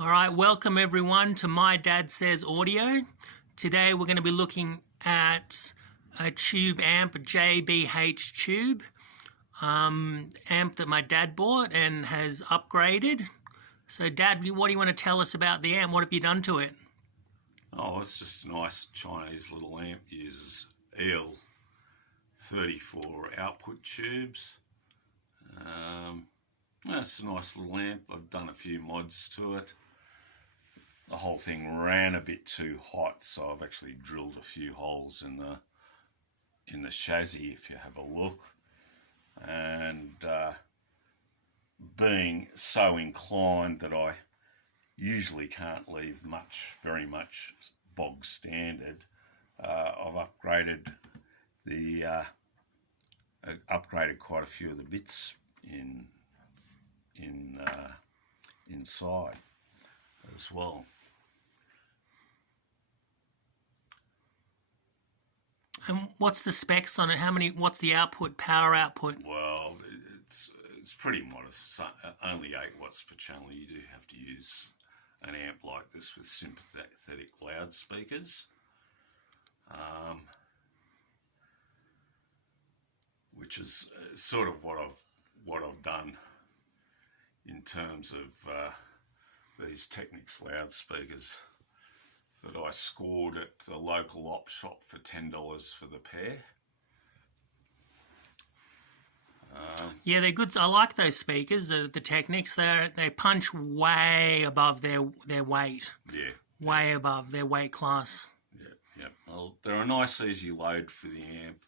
All right, welcome everyone to My Dad Says Audio. Today we're going to be looking at a tube amp, a JBH tube amp that my dad bought and has upgraded. So Dad, what do you want to tell us about the amp? What have you done to it? Oh, it's just a nice Chinese little amp. Uses El34 output tubes. It's a nice little amp. I've done a few mods to it. The whole thing ran a bit too hot, so I've actually drilled a few holes in the chassis, if you have a look. And being so inclined that I usually can't leave very much bog standard, I've upgraded quite a few of the bits inside as well. And what's the specs on it? What's the output, power output? Well, it's pretty modest. So, only 8 watts per channel. You do have to use an amp like this with sympathetic loudspeakers, which is sort of what I've done in terms of these Technics loudspeakers that I scored at the local op shop for $10 for the pair. Yeah, they're good. I like those speakers, the Technics. They punch way above their weight. Yeah. Way above their weight class. Yeah. Well, they're a nice, easy load for the amp.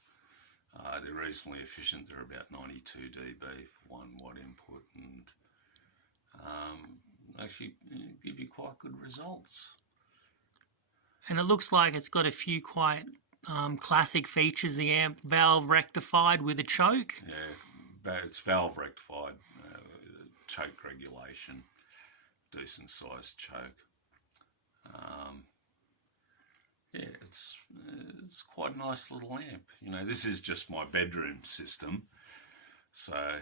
They're reasonably efficient. They're about 92 dB for 1 watt input, and actually give you quite good results. And it looks like it's got a few quite classic features. The amp valve rectified with a choke. Yeah, it's valve rectified, choke regulation, decent sized choke. Yeah, it's quite a nice little amp. You know, this is just my bedroom system, so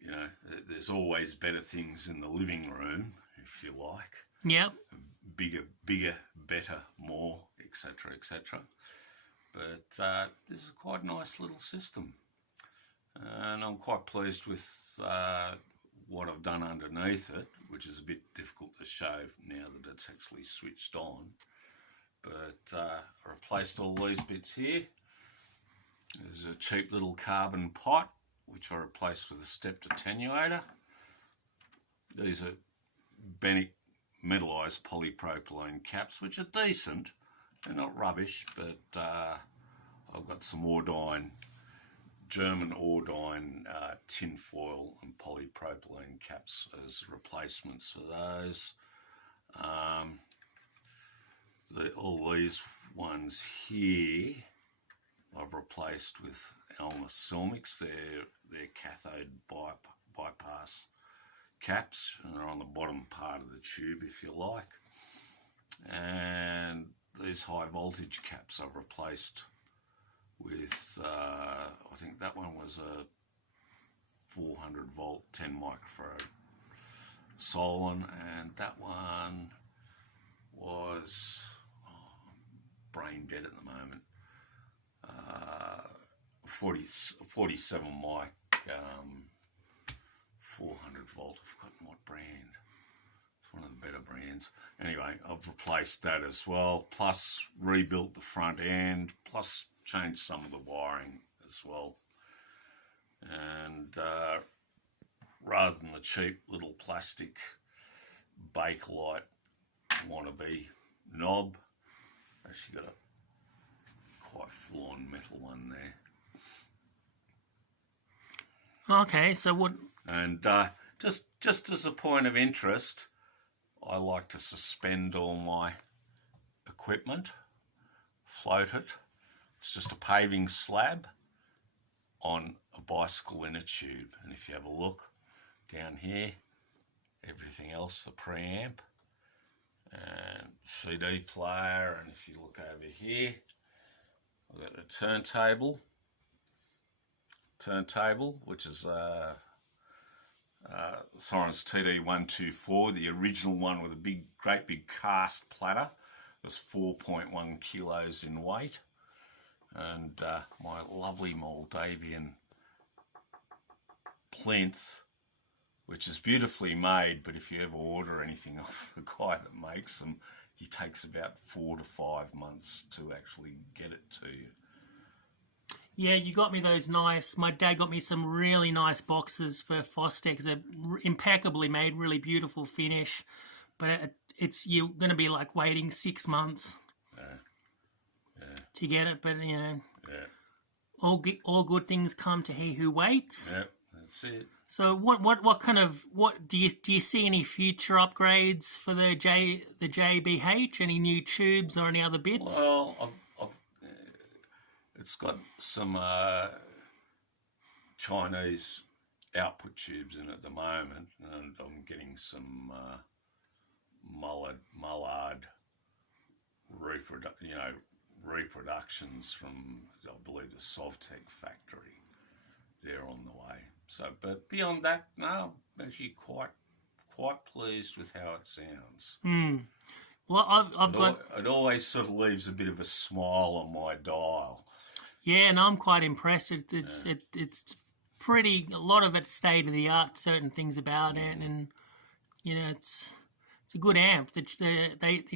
you know there's always better things in the living room, if you like. Yep. Bigger, better, more, etc., etc. But this is quite a nice little system, and I'm quite pleased with what I've done underneath it, which is a bit difficult to show now that it's actually switched on. But I replaced all these bits here. There's a cheap little carbon pot, which I replaced with a stepped attenuator. These are Benick metallized polypropylene caps, which are decent. They're not rubbish, but I've got some German Ordine tin foil and polypropylene caps as replacements for those. All these ones here I've replaced with Alma Silmics. They're cathode bypass caps, and they're on the bottom part of the tube, if you like. And these high voltage caps I've replaced with I think that one was a 400 volt 10 microfarad Solon, and that one was brain dead at the moment, 47 mic 400 volt. I've forgotten what brand. It's one of the better brands. Anyway, I've replaced that as well, plus rebuilt the front end, plus changed some of the wiring as well. And rather than the cheap little plastic Bakelite wannabe knob, actually got a quite full-on metal one there. Okay, so what? And just as a point of interest, I like to suspend all my equipment, float it. It's just a paving slab on a bicycle inner tube. And if you have a look down here, everything else, the preamp and CD player, and if you look over here, I've got the turntable, which is Thorin's TD124, the original one with a great big cast platter. It was 4.1 kilos in weight. And my lovely Moldavian plinth, which is beautifully made, but if you ever order anything off the guy that makes them, he takes about 4 to 5 months to actually get it to you. Yeah, you got me those nice. My dad got me some really nice boxes for Fostex. They're impeccably made, really beautiful finish. But you're going to be like waiting 6 months to get it. But all good things come to he who waits. Yeah, that's it. So what do you see any future upgrades for the JBH? Any new tubes or any other bits? Well, it's got some Chinese output tubes in at the moment, and I'm getting some Mullard reproductions from, I believe, the Sovtech factory. They're on the way. So, but beyond that, no, I'm actually quite pleased with how it sounds. Well, It always sort of leaves a bit of a smile on my dial. Yeah, and I'm quite impressed. It's pretty. A lot of it's state of the art. Certain things about it, and it's a good amp.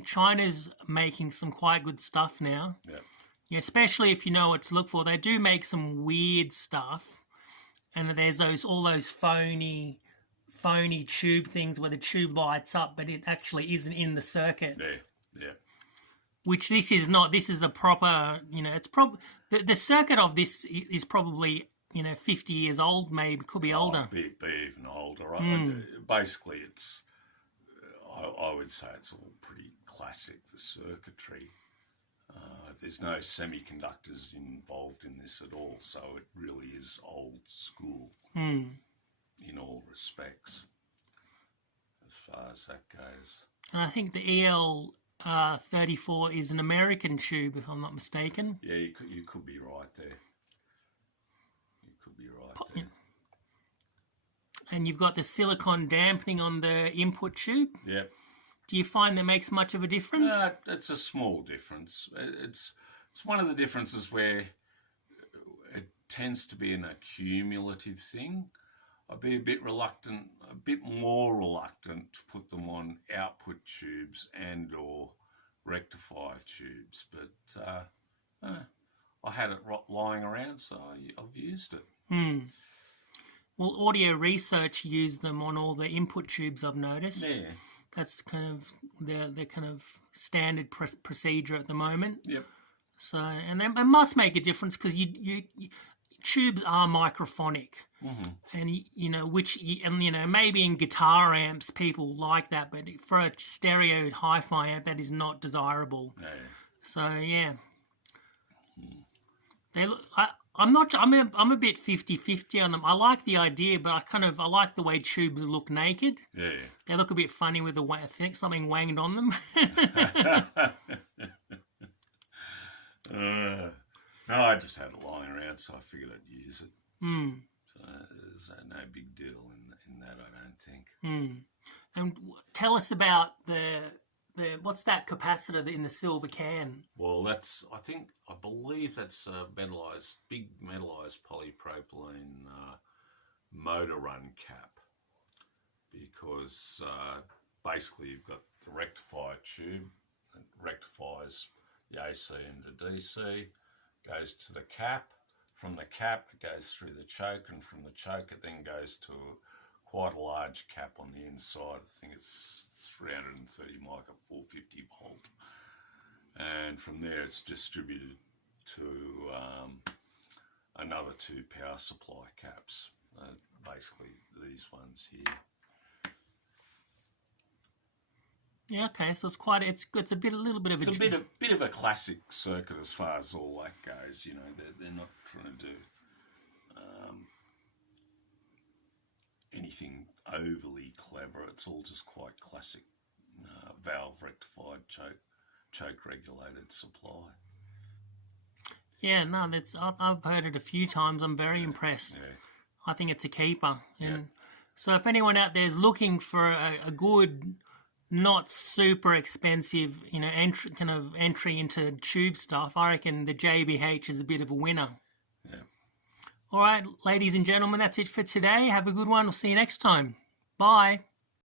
China's making some quite good stuff now. Yeah, especially if you know what to look for. They do make some weird stuff, and there's all those phony tube things where the tube lights up, but it actually isn't in the circuit. Yeah. Which this is not. This is a proper. It's the circuit of this is probably 50 years old. Maybe could be older. Be even older. Basically, it's. I would say it's all pretty classic. The circuitry. There's no semiconductors involved in this at all, so it really is old school in all respects, as far as that goes. And I think the El34 is an American tube, if I'm not mistaken. Yeah, you could be right there. There. And you've got the silicon dampening on the input tube. Yep. Do you find that makes much of a difference? It's a small difference. It's one of the differences where it tends to be an accumulative thing. I'd be a bit more reluctant to put them on output tubes and or rectifier tubes, but I had it lying around, so I've used it. Well, Audio Research use them on all the input tubes, I've noticed. Yeah. That's kind of their kind of standard procedure at the moment. Yep. So, and it must make a difference because tubes are microphonic, and maybe in guitar amps people like that, but for a stereo hi-fi amp that is not desirable. Yeah. So yeah, they look. I'm a bit 50-50 on them. I like the idea, but I like the way tubes look naked. Yeah. They look a bit funny with I think something wanged on them. No, I just had it lying around, so I figured I'd use it. So there's no big deal in that, I don't think. And tell us about the what's that capacitor in the silver can? Well, I believe that's a big metallized polypropylene motor run cap, because basically you've got the rectifier tube that rectifies the AC into DC, goes to the cap. From the cap it goes through the choke, and from the choke it then goes to quite a large cap on the inside. I think it's 330 mic at 450 volt, and from there it's distributed to another 2 power supply caps, basically these ones here. Yeah, okay, so it's a bit of a classic circuit as far as all that goes. They're not trying to do anything overly clever. It's all just quite classic valve rectified choke regulated supply. Yeah, no, I've heard it a few times. I'm very impressed. Yeah. I think it's a keeper, and So if anyone out there is looking for a good, not super expensive, entry into tube stuff, I reckon the JBH is a bit of a winner. Yeah. All right, ladies and gentlemen, that's it for today. Have a good one. We'll see you next time. Bye.